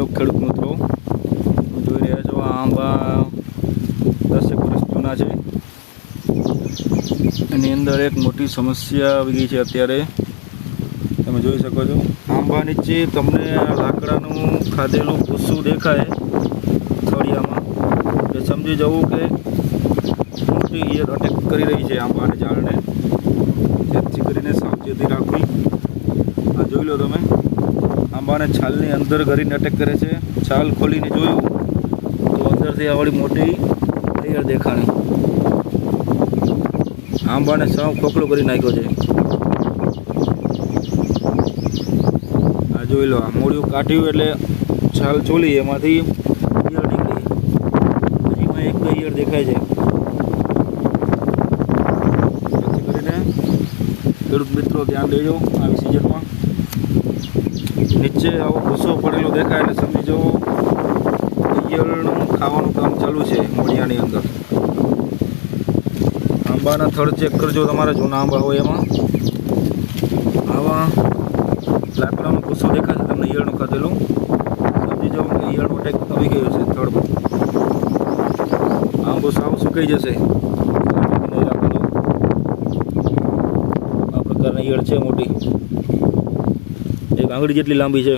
Hello ખેડૂત મિત્રો, જોઈ રહ્યા છો આ આંબા 10 વર્ષ જૂના છે. એની અંદર એક મોટી સમસ્યા આવી ગઈ છે. અત્યારે તમે જોઈ શકો છો આંબા નીચે તમને લાકડાનું ખાધેલું ભૂસું દેખાય થળિયામાં, એ સમજી જવું કે મોટી ઈયળ અટેક કરી રહી છે આંબાને ઝાડને. જેથી કરીને સાવચેતી રાખવી. આ જોઈ લો તમે, આંબાને છાલની અંદર કરીને અટેક કરે છે. છાલ ખોલીને જોયું તો અંદરથી આવડી મોટી ઈયળ દેખાણી. આંબાને સાવ ખોખલો કરી નાખ્યો છે. આ જોઈ લો, આ મૂળિયું કાઢ્યું એટલે છાલ ચોલી એમાંથી ઈયળ નીકળી. એમાં એક બે ઈયળ દેખાય છે. જેથી કરીને ખેડૂત મિત્રો ધ્યાન દેજો આવી સિઝનમાં. નીચે આવો ભૂસો પડેલો દેખાય એટલે સમજી જવો ઈયળનું ખાવાનું કામ ચાલુ છે મોડિયાની અંદર. આંબાના થડ ચેક કરજો, તમારા જૂના આંબા હોય એમાં આવા લાકડાનો ભૂસો દેખાય છે તમને ઈયળનું ખાધેલું, સમજી જાઓ કે ઈયળનો અટેક આવી ગયો છે થડમાં. આંબો સાવ સુકાઈ જશે. આ પ્રકારની ઈયળ છે મોટી, એક આંગળી જેટલી લાંબી છે.